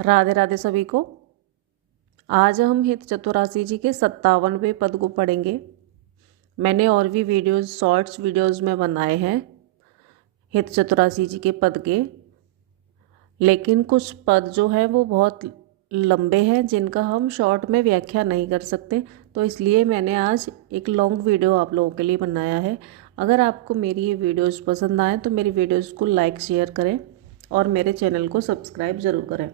राधे राधे सभी को। आज हम हित चतुराशी जी के 57वें पद को पढ़ेंगे। मैंने और भी वीडियोस शॉर्ट्स वीडियोस में बनाए हैं हित चतुराशी जी के पद के, लेकिन कुछ पद जो है वो बहुत लंबे हैं जिनका हम शॉर्ट में व्याख्या नहीं कर सकते, तो इसलिए मैंने आज एक लॉन्ग वीडियो आप लोगों के लिए बनाया है। अगर आपको मेरी ये वीडियोस पसंद आए तो मेरी वीडियोस को लाइक शेयर करें और मेरे चैनल को सब्सक्राइब ज़रूर करें।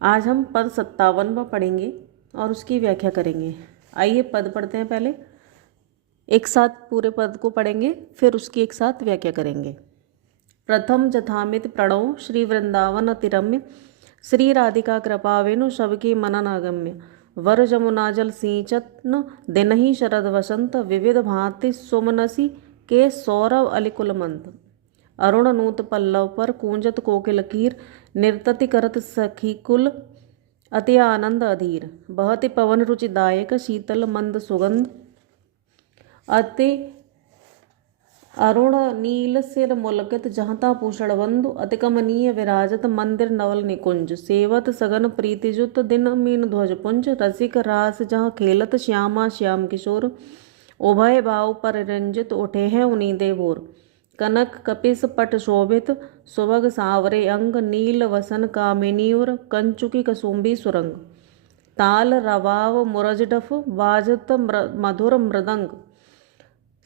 आज हम पद 57वां पढ़ेंगे और उसकी व्याख्या करेंगे। आइए पद पढ़ते हैं। पहले एक साथ पूरे पद को पढ़ेंगे, फिर उसकी एक साथ व्याख्या करेंगे। प्रथम जथामित प्रणव श्री वृंदावन अतिरम्य, श्री राधिका कृपा वेणु सबकी मनन अगम्य। वर जमुना जल सिंचत दिनहि शरद वसंत, विविध भांति सुमनसी के सौरभ अलिकुलमंत। अरुण नूत पल्लव पर कूंजत कोकिल कीर, निर्तति करत सखी कुल अति आनंद अधीर। बहति पवन रुचिदायक शीतल मंद सुगंध, अति अरुण नील सिर मुलकित जहता भूषण बंधु। अति कमनीय विराजत मंदिर नवल निकुंज, सेवत सगन प्रीतिजुत दिन मीन ध्वज पुंज। रसिक रास जहाँ खेलत श्यामा श्याम किशोर, उभय भाव पर रंजित उठे हैं उन्नीदे भोर। कनक कपिस पट शोभित सुभग सांवरे अंग, नील वसन कामिनीवर कंचुकी कसुम्बी सुरंग। ताल रवाव मुरज डफ बाजत मधुर मृदंग,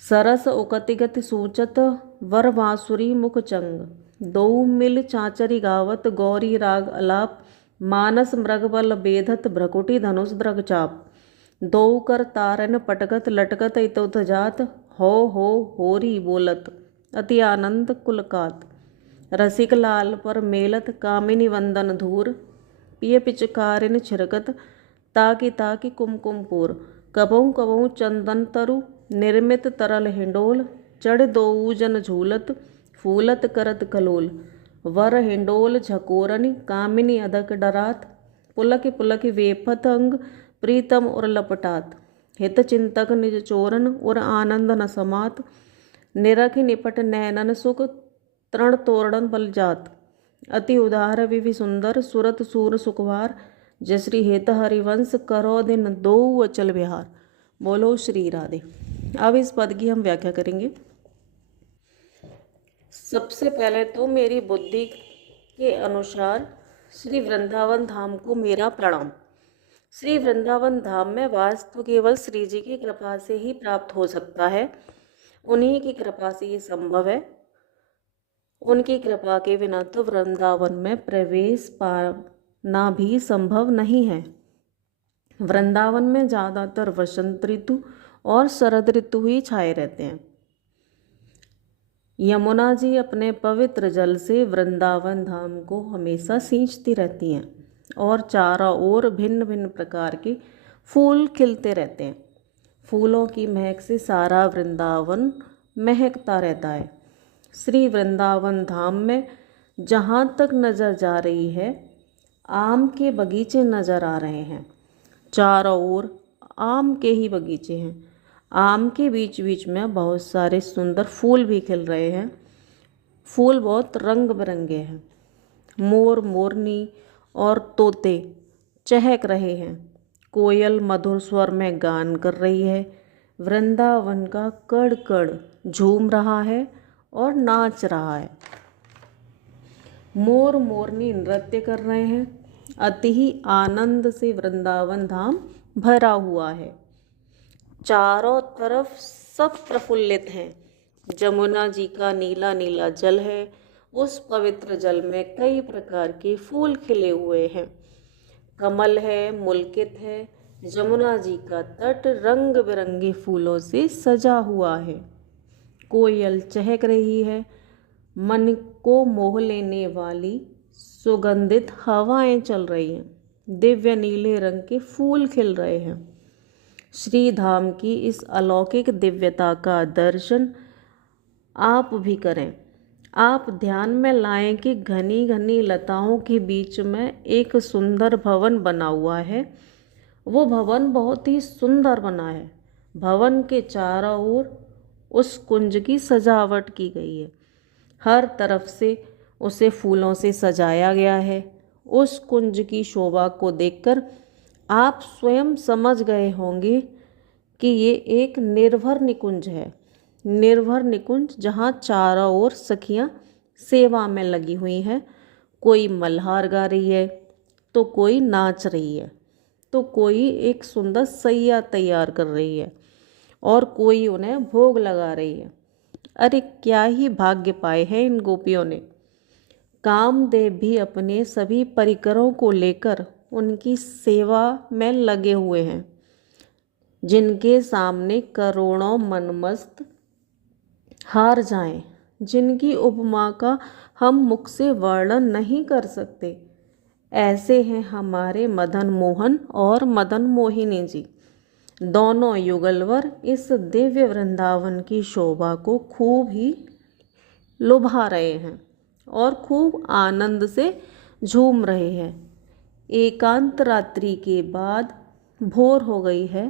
सरस उकतिगति सूचत वर बांसुरी मुख चंग। दो मिल चाचरी गावत गौरी राग अलाप, मानस मृग बल बेधत भ्रकुटी धनुष द्रग चाप। दो कर तारन पटगत लटकत इतोथ जात, हो होरी बोलत अति आनंद कुलकात। रसिक लाल पर मेलत कामिनी वंदन धूर, पिय पिचकारिन छिरकत ताकि ताकि कुमकुमपुर। कबहु कबहु चंदन तरु निर्मित तरल हिंडोल, चढ़ दोऊ जन झूलत फूलत करत कलोल। वर हिंडोल झकोरनि कामिनी अधक डरात, पुलक पुलक वेफत अंग प्रीतम उर लपटात। हित चिंतक निज चोरन उर आनंद न समात, निरखि निपट नैनन सुख तृण तोरण बल जात। अति उदार विवि सुंदर सुरत सूर सुखवार, जश्री हेत हरिवंश करो दिन दो अचल विहार। बोलो श्री राधे। अब इस पद की हम व्याख्या करेंगे। सबसे पहले तो मेरी बुद्धि के अनुसार श्री वृंदावन धाम को मेरा प्रणाम। श्री वृंदावन धाम में वास तो केवल श्री जी की कृपा से ही प्राप्त हो सकता है। उन्हीं की कृपा से ये संभव है। उनकी कृपा के बिना तो वृंदावन में प्रवेश पाना भी संभव नहीं है। वृंदावन में ज़्यादातर वसंत ऋतु और शरद ऋतु ही छाए रहते हैं। यमुना जी अपने पवित्र जल से वृंदावन धाम को हमेशा सींचती रहती हैं और चारों ओर भिन्न भिन्न प्रकार के फूल खिलते रहते हैं। फूलों की महक से सारा वृंदावन महकता रहता है। श्री वृंदावन धाम में जहाँ तक नज़र जा रही है, आम के बगीचे नज़र आ रहे हैं। चारों ओर आम के ही बगीचे हैं। आम के बीच बीच में बहुत सारे सुंदर फूल भी खिल रहे हैं। फूल बहुत रंग बिरंगे हैं। मोर मोरनी और तोते चहक रहे हैं। कोयल मधुर स्वर में गान कर रही है। वृंदावन का कड़ कड़ झूम रहा है और नाच रहा है। मोर मोरनी नृत्य कर रहे हैं। अति ही आनंद से वृंदावन धाम भरा हुआ है। चारों तरफ सब प्रफुल्लित हैं। जमुना जी का नीला नीला जल है। उस पवित्र जल में कई प्रकार के फूल खिले हुए हैं। कमल है, मुलकित है। जमुना जी का तट रंग बिरंगे फूलों से सजा हुआ है। कोयल चहक रही है। मन को मोह लेने वाली सुगंधित हवाएं चल रही हैं। दिव्य नीले रंग के फूल खिल रहे हैं। श्री धाम की इस अलौकिक दिव्यता का दर्शन आप भी करें। आप ध्यान में लाएं कि घनी घनी लताओं के बीच में एक सुंदर भवन बना हुआ है। वो भवन बहुत ही सुंदर बना है। भवन के चारों ओर उस कुंज की सजावट की गई है। हर तरफ से उसे फूलों से सजाया गया है। उस कुंज की शोभा को देखकर आप स्वयं समझ गए होंगे कि ये एक निर्भर निकुंज है। निर्भर निकुंज जहाँ चारों ओर सखियाँ सेवा में लगी हुई हैं। कोई मल्हार गा रही है, तो कोई नाच रही है, तो कोई एक सुंदर सैया तैयार कर रही है और कोई उन्हें भोग लगा रही है। अरे क्या ही भाग्य पाए हैं इन गोपियों ने। कामदेव भी अपने सभी परिकरों को लेकर उनकी सेवा में लगे हुए हैं, जिनके सामने करोड़ों मनमस्त हार जाएं, जिनकी उपमा का हम मुख से वर्णन नहीं कर सकते। ऐसे हैं हमारे मदन मोहन और मदन मोहिनी जी। दोनों युगलवर इस दिव्य वृंदावन की शोभा को खूब ही लुभा रहे हैं और खूब आनंद से झूम रहे हैं। एकांत रात्रि के बाद भोर हो गई है,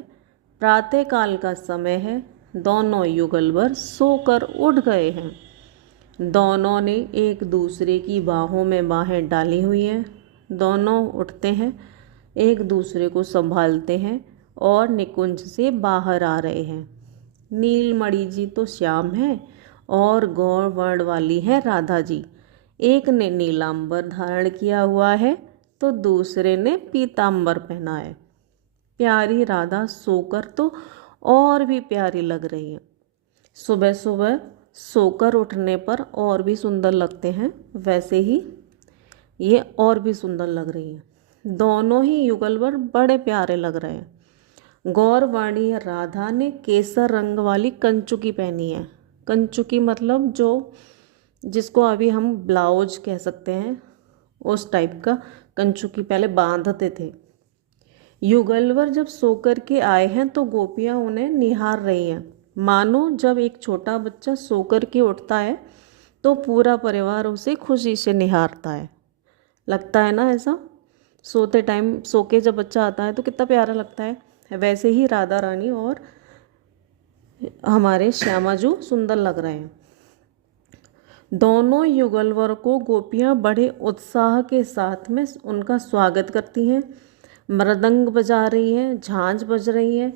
प्रातःकाल का समय है। दोनों युगलवर सोकर उठ गए हैं। दोनों ने एक दूसरे की बाहों में बाहें डाली हुई हैं। दोनों उठते हैं, एक दूसरे को संभालते हैं और निकुंज से बाहर आ रहे हैं। नीलमणि जी तो श्याम हैं और गौर वर्ण वाली है राधा जी। एक ने नीलांबर धारण किया हुआ है तो दूसरे ने पीतांबर पहना है। प्यारी राधा सोकर तो और भी प्यारी लग रही है। सुबह सुबह सोकर उठने पर और भी सुंदर लगते हैं, वैसे ही ये और भी सुंदर लग रही है। दोनों ही युगलवर बड़े प्यारे लग रहे हैं। गौरवाणी राधा ने केसर रंग वाली कंचुकी पहनी है। कंचुकी मतलब जो जिसको अभी हम ब्लाउज कह सकते हैं, उस टाइप का कंचुकी पहले बांधते थे। युगलवर जब सोकर के आए हैं तो गोपियाँ उन्हें निहार रही हैं, मानो जब एक छोटा बच्चा सोकर के उठता है तो पूरा परिवार उसे खुशी से निहारता है। लगता है ना ऐसा? सोते टाइम सो के जब बच्चा आता है तो कितना प्यारा लगता है। वैसे ही राधा रानी और हमारे श्यामाजू सुंदर लग रहे हैं। दोनों युगलवर को गोपियाँ बड़े उत्साह के साथ में उनका स्वागत करती हैं। मृदंग बजा रही हैं, झांझ बज रही है।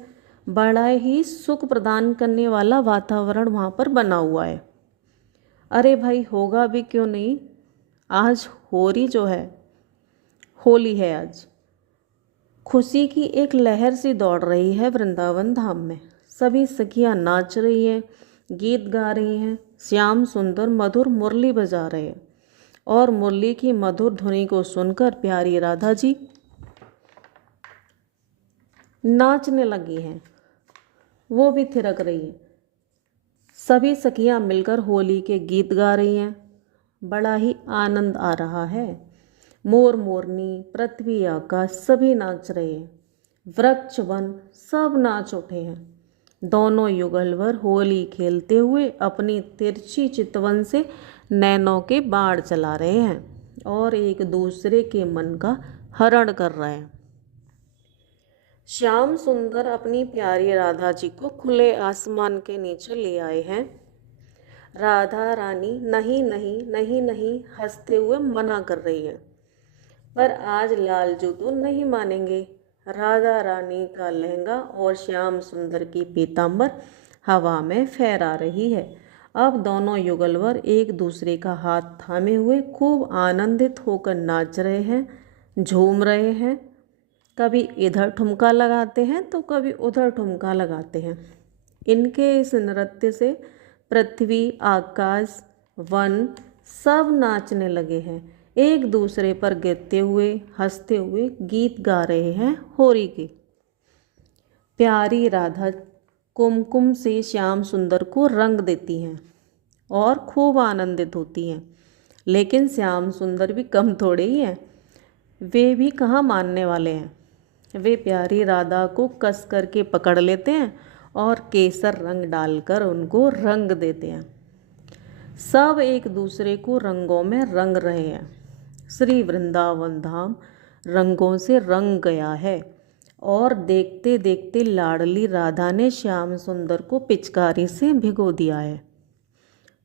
बड़ा ही सुख प्रदान करने वाला वातावरण वहाँ पर बना हुआ है। अरे भाई होगा भी क्यों नहीं, आज होली जो है, होली है आज। खुशी की एक लहर सी दौड़ रही है वृंदावन धाम में। सभी सखियाँ नाच रही हैं, गीत गा रही हैं। श्याम सुंदर मधुर मुरली बजा रहे हैं और मुरली की मधुर ध्वनि को सुनकर प्यारी राधा जी नाचने लगी हैं, वो भी थिरक रही हैं। सभी सखियाँ मिलकर होली के गीत गा रही हैं। बड़ा ही आनंद आ रहा है। मोर मोरनी, पृथ्वी, आकाश सभी नाच रहे हैं। वृक्ष वन सब नाच उठे हैं। दोनों युगलवर होली खेलते हुए अपनी तिरछी चितवन से नैनों के बाण चला रहे हैं और एक दूसरे के मन का हरण कर रहे हैं। श्याम सुंदर अपनी प्यारी राधा जी को खुले आसमान के नीचे ले आए हैं। राधा रानी नहीं नहीं नहीं नहीं हंसते हुए मना कर रही है, पर आज लालजू तो नहीं मानेंगे। राधा रानी का लहंगा और श्याम सुंदर की पीतांबर हवा में फहरा रही है। अब दोनों युगलवर एक दूसरे का हाथ थामे हुए खूब आनंदित होकर नाच रहे हैं, झूम रहे हैं। कभी इधर ठुमका लगाते हैं तो कभी उधर ठुमका लगाते हैं। इनके इस नृत्य से पृथ्वी, आकाश, वन सब नाचने लगे हैं। एक दूसरे पर गिरते हुए, हंसते हुए गीत गा रहे हैं होली के। प्यारी राधा कुमकुम से श्याम सुंदर को रंग देती हैं और खूब आनंदित होती हैं। लेकिन श्याम सुंदर भी कम थोड़े ही हैं, वे भी कहाँ मानने वाले हैं। वे प्यारी राधा को कस करके पकड़ लेते हैं और केसर रंग डालकर उनको रंग देते हैं। सब एक दूसरे को रंगों में रंग रहे हैं। श्री वृंदावन धाम रंगों से रंग गया है और देखते देखते लाडली राधा ने श्याम सुंदर को पिचकारी से भिगो दिया है।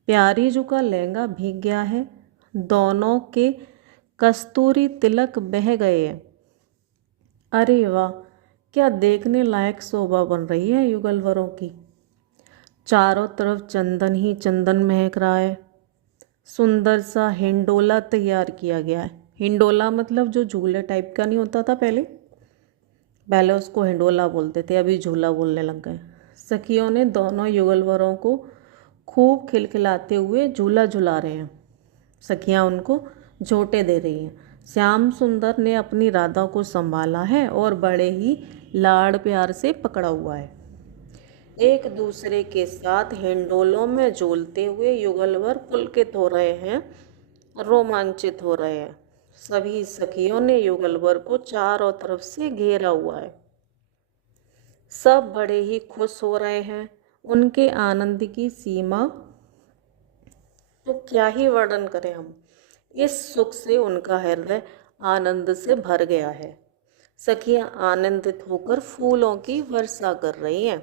प्यारी जी का लहंगा भीग गया है। दोनों के कस्तूरी तिलक बह गए। अरे वाह, क्या देखने लायक शोभा बन रही है युगलवरों की। चारों तरफ चंदन ही चंदन महक रहा है। सुंदर सा हिंडोला तैयार किया गया है। हिंडोला मतलब जो झूले टाइप का नहीं होता था पहले, पहले उसको हिंडोला बोलते थे, अभी झूला बोलने लग गए। सखियों ने दोनों युगलवरों को खूब खिलखिलाते हुए झूला झुला रहे हैं। सखियां उनको झोंटे दे रही हैं। श्याम सुंदर ने अपनी राधा को संभाला है और बड़े ही लाड़ प्यार से पकड़ा हुआ है। एक दूसरे के साथ हिंडोलों में झूलते हुए युगलवर पुलकित हो रहे हैं, रोमांचित हो रहे हैं। सभी सखियों ने युगलवर को चारों तरफ से घेरा हुआ है। सब बड़े ही खुश हो रहे हैं। उनके आनंद की सीमा तो क्या ही वर्णन करें हम। इस सुख से उनका हृदय आनंद से भर गया है। सखियां आनंदित होकर फूलों की वर्षा कर रही हैं।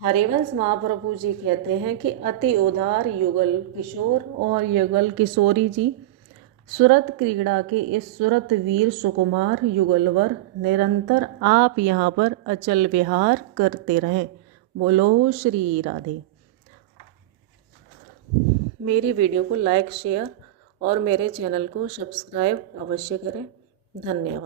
हरिवंश महाप्रभु जी कहते हैं कि अति उदार युगल किशोर और युगल किशोरी जी सुरत क्रीड़ा के इस सुरत वीर सुकुमार युगलवर निरंतर आप यहाँ पर अचल विहार करते रहें। बोलो श्री राधे। मेरी वीडियो को लाइक शेयर और मेरे चैनल को सब्सक्राइब अवश्य करें। धन्यवाद।